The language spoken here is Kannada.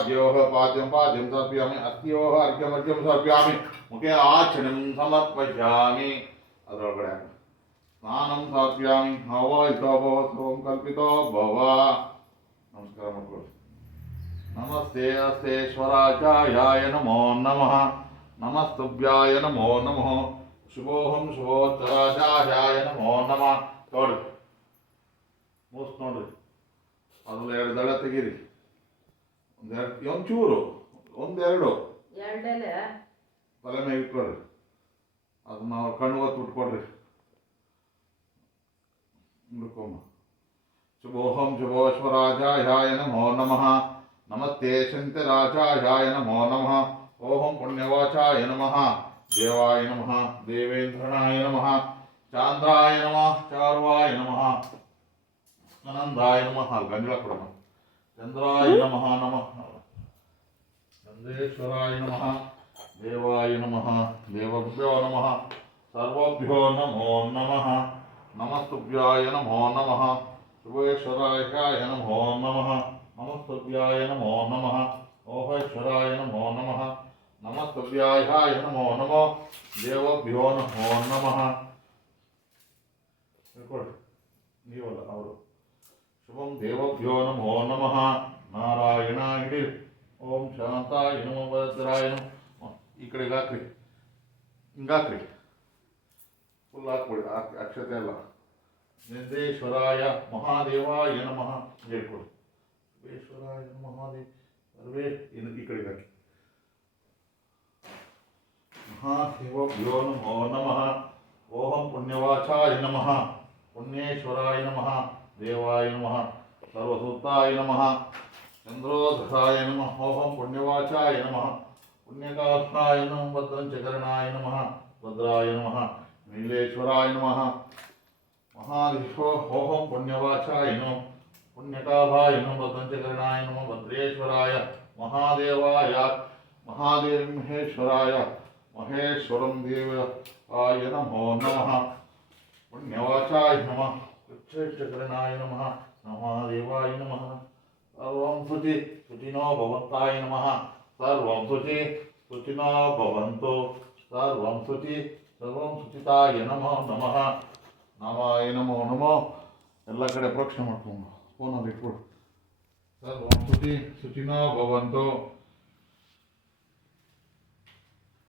पाद्योः पाद्यं पाद्यं समर्पयामि अस्त्योः अर्घ्यमर्घ्यं समर्पयामि मुखे आचरणं समर्पयामि ಅದರೊಳಗಡೆ ಸ್ನಾನಂ ಸಮರ್ಪಯಾಮಿ ಹವಾಯಿತೋ ಭವ ಸರ್ವಂ ಕಲ್ಪಿತೋ ಭವ ನಮಸ್ಕಾರ ಮಾಡ್ಕೊಳ್ಳಿ ನಮಸ್ತೆ ಅಸ್ತೇಶ್ವರಾಚಾರ್ಯಾಯ ನಮೋ ನಮಃ ನಮಸ್ತುಭ್ಯಾಯ ನಮೋ ನಮಃ ಶುಭೋಹಂ ಶುಭೋತ್ತರಾಚಾರ್ಯಾಯ ನಮೋ ನಮಃ ನೋಡ್ರಿ ಮೂಸ್ ನೋಡ್ರಿ ಅದ್ರಲ್ಲಿ 2 ದಳ ತೆಗೀರಿ ಒಂಚೂರು ಒಂದೆರಡು ತಲೆ ಮೇಲೆ ಇಟ್ಕೊಳ್ರಿ ಅದನ್ನ ಅವ್ರ ಕಣ್ಣು ಹೊತ್ತು ಬಿಟ್ಕೊಡ್ರಿ ಹುಡ್ಕೊಂಬ ಶುಭೋಹಂ ಶುಭೋಶ್ವರಾಚಾರ್ಯಾಯ ನಮೋ ನಮಃ ನಮಸ್ತೆ ಶಂಕರಾಚಾರ್ಯಾಯ ನಮೋ ನಮಃ ಓಹಂ ಪುಣ್ಯವಾಚಾಯ ನಮಃ ದೇವಾಯ ನಮಃ ದೇವೇಂದ್ರನಾಯ ನಮಃ ಚಾಂದ್ರಾಯ ನಮಃ ಚಾರ್ವಾಯ ನಮಃ ಆನಂದಾಯ ನಮಃ ಗಂಜಲ ಕೊಡೋಣ ಚಂದ್ರಾಯ ನಮಃ ನಮಃ ಚಂದ್ರೇಶ್ವರಾಯ ನಮಃ ದೇವಾಯ ನಮಃ ದೇವಭ್ಯೋ ನಮಃ ಸರ್ವಭ್ಯೋ ನಮೋ ನಮಃ ನಮಸ್ತುಭ್ಯಾಯ ನಮೋ ನಮಃ ಶುಭೇಶ್ವರಾಯ ನಮೋ ನಮಃ ನಮಸ್ತುಭ್ಯಾಯ ನಮೋ ನಮಃ ಓಹೇಶ್ವರಾಯ ನಮೋ ನಮಃ ನಮಸ್ತುಭ್ಯಾಯ ನಮೋ ನಮೋ ದೇವಭ್ಯೋ ನಮೋ ನಮಃ ನೀವಲ್ಲ ಅವರು ಶುಭಂ ದೇವಭ್ಯೋ ನಮೋ ನಮಃ ನಾರಾಯಣ ಹಿಡಿ ಓಂ ಶಾಂತಾಯ ನಮೋ ಭದ್ರಾಯ ನಮಃ ಈ ಕಡೆಗೆ ಹಾಕ್ರಿ ಹಿಂಗಾಕ್ರಿ ಫುಲ್ ಹಾಕ್ಬಿಡಿ ಅಕ್ಷತೆ ಅಲ್ಲ ನಿರ್ದೇಶ್ವರಾಯ ಮಹಾದೇವಾಯ ನಮಃ ಹೇಳ್ಕೊಡಿ ಸರ್ವೇಶ್ವರಾಯ ಮಹಾದೇವ ಸರ್ವೇ ಈ ಕಡೆಗೆ ಹಾಕಿ ಮಹಾದೇವಭ್ಯೋ ನಮೋ ನಮಃ ಓಹಂ ಪುಣ್ಯವಾಚಾಯ ನಮಃ ಪುಣ್ಯೇಶ್ವರಾಯ ನಮಃ ದೇವಾಯ ನಮಃ ಸರ್ವಸೂತಾಯ ನಮಃ ಚಂದ್ರೋದಧಾಯ ನಮಃ ಓಹಂ ಪುಣ್ಯವಾಚಾಯ ನಮಃ ಪುಣ್ಯಕಾತ್ಮಾಯ ನಮಃ ಭದ್ರಂಚಕರಣಾಯ ನಮಃ ಭದ್ರಾಯ ನಮಃ ನೀಲೇಶ್ವರಾಯ ನಮಃ ಮಹಾದೇವೋ ಓಹಂ ಪುಣ್ಯವಾಚಾಯ ನಮಃ ಪುಣ್ಯಕಾಭಾಯ ನಮಃ ಭದ್ರಂಚಕರಣಾಯ ನಮಃ ಭದ್ರೇಶ್ವರಾಯ ಮಹಾದೇವಾಯ ಮಹಾದೇವೇಶ್ವರಾಯ ಮಹೇಶ್ವರಂ ದೇವಾಯ ನಮೋ ನಮಃ ಪುಣ್ಯವಾಚಾಯ ನಮಃ ಉಚ್ಚೈಶ್ಚಕರಣಾಯ ನಮಃ ಮಹಾದೇವಾಯ ನಮಃ ಸರ್ವಂ ಶುಚಿ ಶುಚಿನೋ ಭವಂತಾಯ ನಮಃ ಸರ್ವಂ ಶುಚಿ ಶುಚಿನೋ ಭವಂತು ಸರ್ವಂ ಶುಚಿ ಸರ್ವಂ ಶುಚಿತಾಯ ನಮೋ ನಮಃ ನಾಮಾಯ ನಮೋ ನಮೋ ಎಲ್ಲ ಕಡೆ ಪ್ರೋಕ್ಷಣೆ ಮಾಡ್ಕೊಂಡು ಫೋನಲ್ಲಿ ಇಟ್ಬಿಡು ಸರ್ವಂ ಶುಚಿ ಶುಚಿನೋ ಭವಂತು